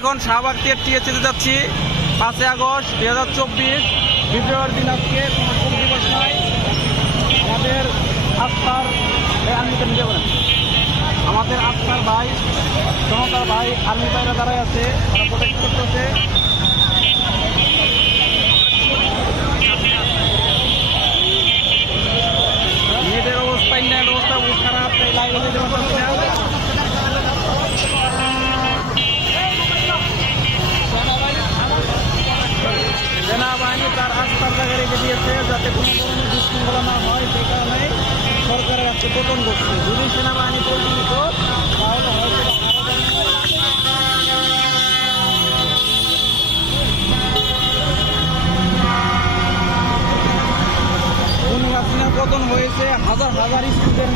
এখন শাহবাগ থেকে টিএসসিতে যাচ্ছি। 5 আগস্ট 2024 বিজয়ের দিন। আজকে কোনো শোক দিবস নয়। আমাদের আস্থার আমাদের আস্থার ভাই, জনতার ভাই, আর্মি ভাইরা দাঁড়ায় আছে, তারা প্রোটেক্ট করতেছে। মেয়েদের অবস্থা, ইন্ডিয়ার অবস্থা খুব খারাপ, তাই লাইভে যেতে পারছি না। সেনাবাহিনী তার আস্থার জায়গায় রেখে দিয়েছে যাতে কোনো ধরনের বিশৃঙ্খলা না হয়, সেই কারণে সরকারের আজকে পতন করছে। যদি সেনাবাহিনী পল্টি নিত তাহলে হয়তো পতন হয়েছে। হাজার হাজার স্টুডেন্ট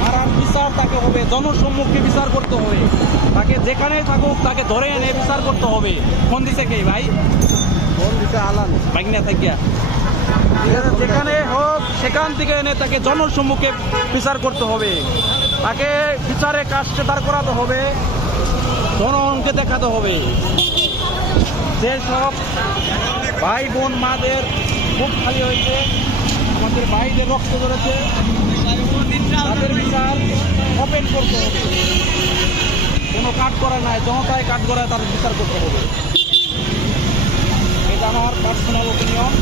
মারার বিচার তাকে হবে, জনসম্মুখে বিচার করতে হবে। তাকে যেখানেই থাকুক তাকে ধরে এনে বিচার করতে হবে। ফোন দিছে কে ভাই? ফোন দিছে আলান বাইক না থাকিয়া। যেখানে হোক সেখান থেকে এনে তাকে জনসম্মুখে বিচার করতে হবে। তাকে বিচারে কাজটা দাঁড় করাতে হবে, জনগণকে দেখাতে হবে। যেসব ভাই বোন মাদের বুক খালি হয়েছে, আমাদের ভাইদের রক্ত ধরেছে, তাদের বিচার ওপেন করতে হবে। কোনো কাট করা নাই, জনতায় কাট করায় তাদের বিচার করতে হবে। এটা আমার পার্সোনাল ওপিনিয়ন।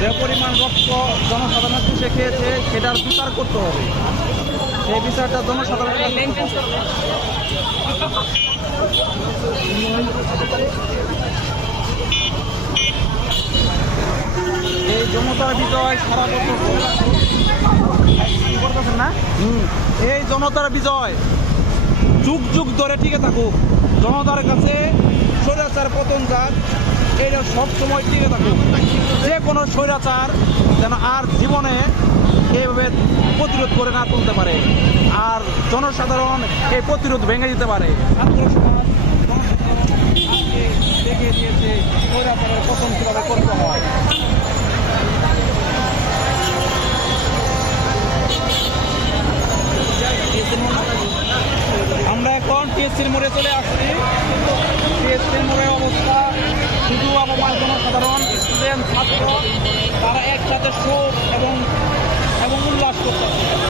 যে পরিমাণ রক্ত জনসাধারণ চুষে খেয়েছে সেটার বিচার করতে হবে। সেই বিচারটা জনসাধারণের এই জনতার বিজয় সারা বছর করতেছেন না? এই জনতার বিজয় যুগ যুগ ধরে টিকে থাকুক। জনতার কাছে স্বৈরাচার পতন যাক, এইটা সবসময় টিকে থাকুক। যে কোনো স্বৈরাচার যেন আর জীবনে এইভাবে প্রতিরোধ করে না তুলতে পারে, আর জনসাধারণ এই প্রতিরোধ ভেঙে দিতে পারে। ছাত্র সমাজ দেখিয়ে দিয়েছে স্বৈরাচারের পতন কীভাবে করতে হয়। আমরা এখন টিএসসির মোড়ে চলে আসছি। টিএসসির মোড়ে অবস্থা শুধু আবহাওয়ার জনসাধারণ, স্টুডেন্ট, ছাত্র তারা একসাথে শোক এবং উল্লাস করতেছে।